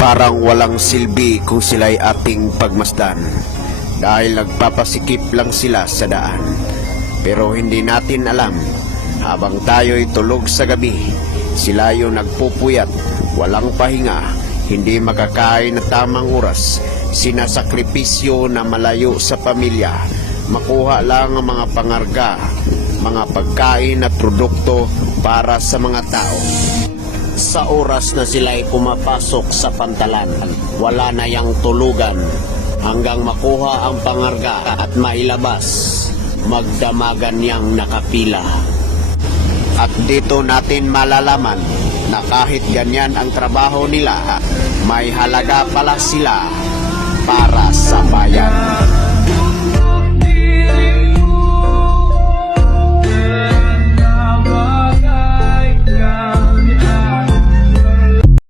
Parang walang silbi kung sila'y ating pagmasdan dahil nagpapasikip lang sila sa daan. Pero hindi natin alam, habang tayo'y tulog sa gabi, sila yung nagpupuyat, walang pahinga, hindi makakain na tamang oras, sinasakripisyo na malayo sa pamilya, makuha lang ang mga pangarga, mga pagkain at produkto para sa mga tao. Sa oras na sila'y pumapasok sa pantalan, wala na yang tulugan hanggang makuha ang pangarga at mailabas, magdamagan niyang nakapila. At dito natin malalaman na kahit ganyan ang trabaho nila, may halaga pala sila para sa bayan.